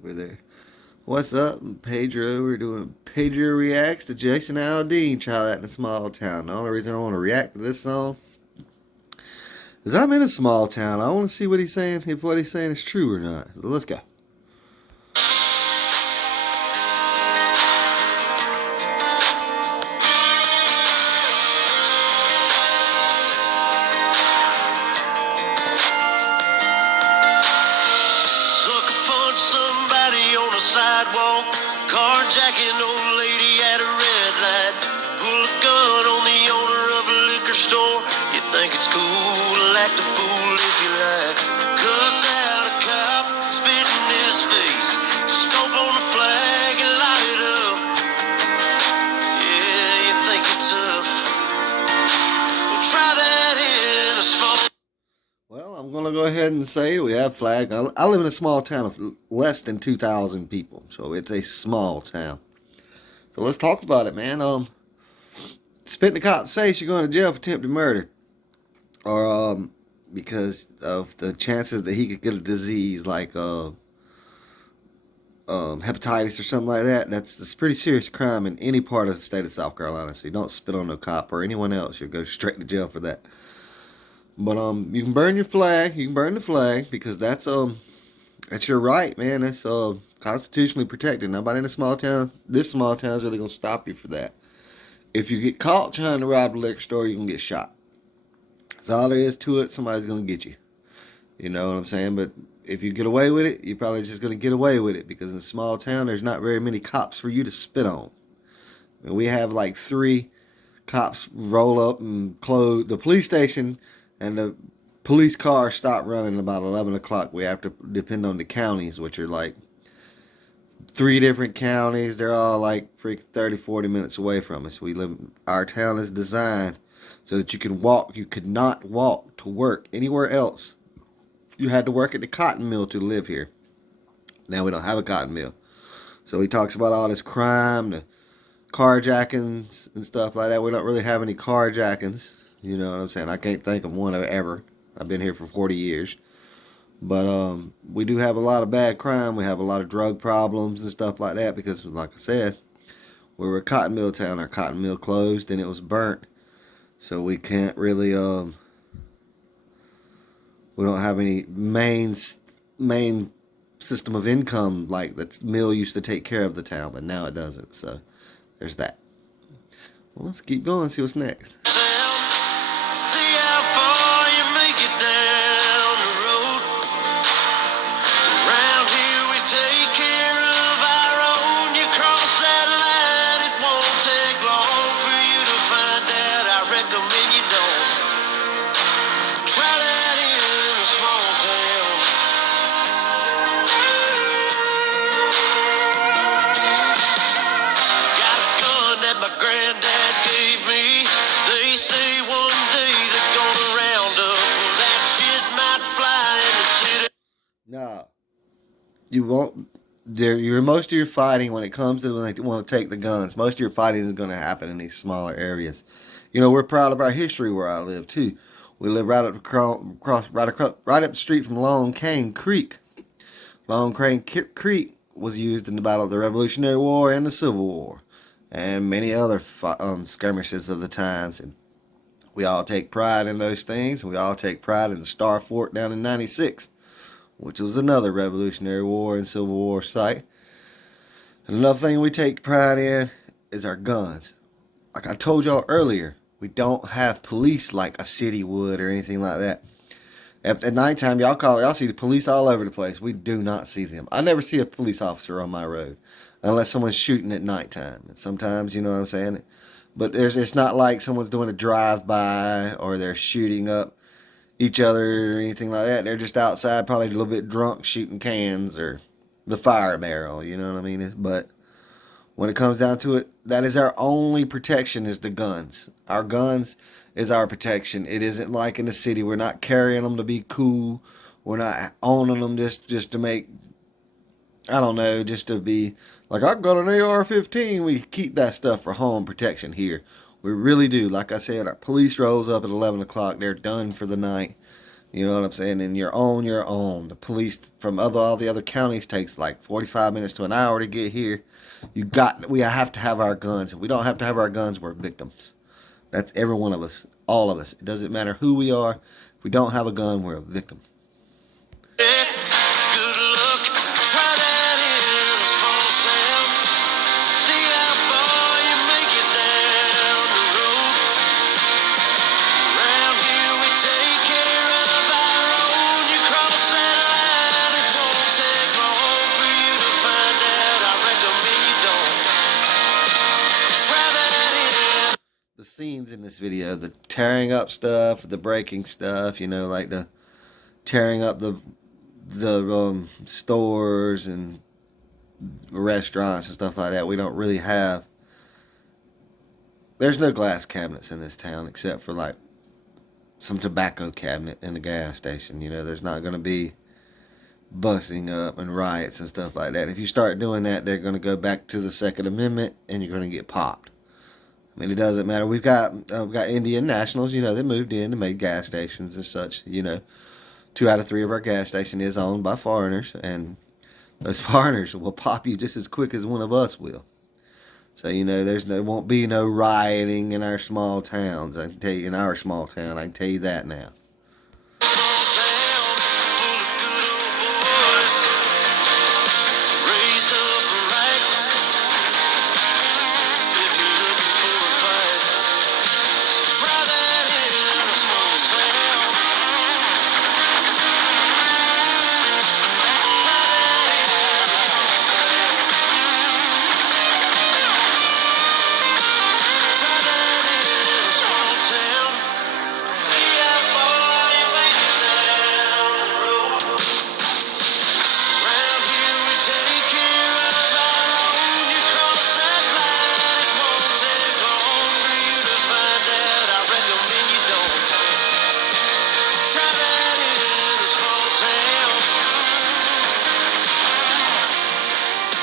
over there. What's up, Paydrow? We're doing Paydrow reacts to Jason Aldean. Try that in a small town. The only reason I want to react to this song is I'm in a small town. I want to see what he's saying, if what he's saying is true or not. So let's go. Sidewalk, carjacking old lady at a red light, pull a gun on the owner of a liquor store. You think it's cool to act a fool if you like, cuss out a cop, spit in his face, stomp on the flag and light it up. Yeah, you think you're tough, well try that in a small. Well, I'm going to go ahead and say we have flag. I live in a small town of less than 2,000 people, so it's a small town. So let's talk about it, man. Spit in the cop's face, you're going to jail for attempted murder. Or because of the chances that he could get a disease like hepatitis or something like that. That's a pretty serious crime in any part of the state of South Carolina. So you don't spit on no cop or anyone else. You'll go straight to jail for that. But you can burn your flag. You can burn the flag because that's your right, man. That's constitutionally protected. Nobody in a small town, this small town, is really gonna stop you for that. If you get caught trying to rob a liquor store, you're gonna get shot. That's all there is to it. Somebody's gonna get you. You know what I'm saying? But if you get away with it, you're probably just gonna get away with it because in a small town, there's not very many cops for you to spit on. I mean, we have like 3 cops roll up and close the police station. And the police car stopped running about 11 o'clock. We have to depend on the counties, which are like 3 different counties. They're all like 30, 40 minutes away from us. Our town is designed so that you can walk. You could not walk to work anywhere else. You had to work at the cotton mill to live here. Now we don't have a cotton mill. So he talks about all this crime, the carjackings and stuff like that. We don't really have any carjackings. You know what I'm saying? I can't think of one ever. I've been here for 40 years. But we do have a lot of bad crime. We have a lot of drug problems and stuff like that because, like I said, we were a cotton mill town. Our cotton mill closed and it was burnt. So we can't really, we don't have any main system of income like that mill used to take care of the town. But now it doesn't. So there's that. Well, let's keep going, see what's next. No, you won't. Most of your fighting when it comes to when they want to take the guns, most of your fighting is going to happen in these smaller areas. You know, we're proud of our history where I live too. We live right up the street from Long Cane Creek. Long Cane Creek was used in the Battle of the Revolutionary War and the Civil War, and many other skirmishes of the times. And we all take pride in those things. We all take pride in the Star Fort down in '96. Which was another Revolutionary War and Civil War site. And another thing we take pride in is our guns. Like I told y'all earlier, we don't have police like a city would or anything like that. At nighttime, y'all see the police all over the place. We do not see them. I never see a police officer on my road unless someone's shooting at nighttime. And sometimes, you know what I'm saying? But it's not like someone's doing a drive-by or they're shooting up each other or anything like that. They're just outside, probably a little bit drunk, shooting cans or the fire barrel, you know what I mean? But when it comes down to it, that is our only protection, is the guns. Our guns is our protection. It isn't like in the city. We're not carrying them to be cool. We're not owning them just to make, I don't know, just to be like, I've got an AR-15. We keep that stuff for home protection here. We really do. Like I said, our police rolls up at 11 o'clock. They're done for the night. You know what I'm saying? And you're on your own. The police from all the other counties takes like 45 minutes to an hour to get here. We have to have our guns. If we don't have to have our guns, we're victims. That's every one of us, all of us. It doesn't matter who we are. If we don't have a gun, we're a victim. Good luck, try that in a small town. See how far you make it down the road. Around here we take care of our own. You cross that line, it won't take long for you to find out. I recommend you don't. Try that in. The scenes in this video, the tearing up stuff, the breaking stuff, you know, like the tearing up the stores and restaurants and stuff like that. We don't really have. There's no glass cabinets in this town except for like some tobacco cabinet in the gas station. You know, there's not going to be busting up and riots and stuff like that. If you start doing that, they're going to go back to the Second Amendment and you're going to get popped. I mean, it doesn't matter. We've got Indian nationals. You know, they moved in and made gas stations and such. You know, 2 out of 3 of our gas station is owned by foreigners, and those foreigners will pop you just as quick as one of us will. So, you know, there won't be no rioting in our small towns. I can tell you, in our small town, I can tell you that now. Small town full of good old boys, raised up right. If you're looking for a fight, try that in a small town. Try that in a small town. See how far you make it down the road. Round here we take care of our own. You cross that line, it won't take long for you to find out. I recommend you don't. Try that in a small town.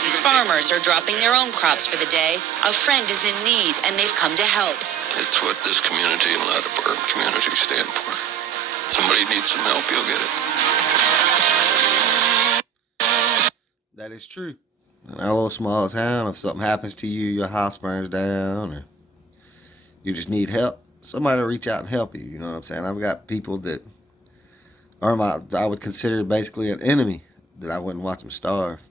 These farmers are dropping their own crops for the day. A friend is in need, and they've come to help. It's what this community and a lot of our communities stand for. Somebody needs some help, you'll get it. That is true. In our little small town, if something happens to you, your house burns down, or you just need help, somebody will reach out and help you. You know what I'm saying? I've got people that are I would consider basically an enemy, that I wouldn't watch them starve.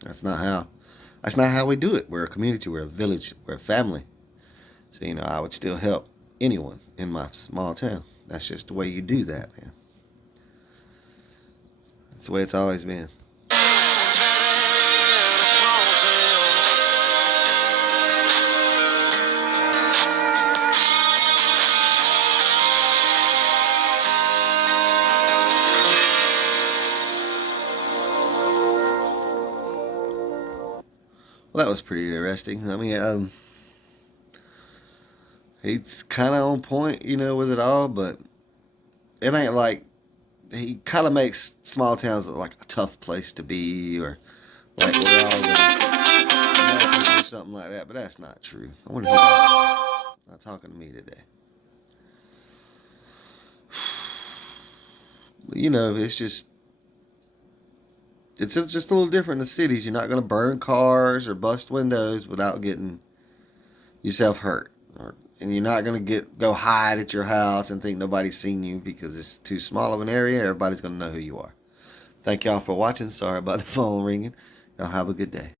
That's not how we do it. We're a community, we're a village, we're a family. So, you know, I would still help anyone in my small town. That's just the way you do that, man. That's the way it's always been. Try that in a small town. Well, that was pretty interesting. I mean, he's kind of on point, you know, with it all, but it ain't like, he kind of makes small towns look like a tough place to be, or like we're all gonna or something like that, but that's not true. I wonder who that is. Not talking to me today. You know, it's just a little different in the cities. You're not going to burn cars or bust windows without getting yourself hurt. And you're not going to go hide at your house and think nobody's seen you because it's too small of an area. Everybody's going to know who you are. Thank y'all for watching. Sorry about the phone ringing. Y'all have a good day.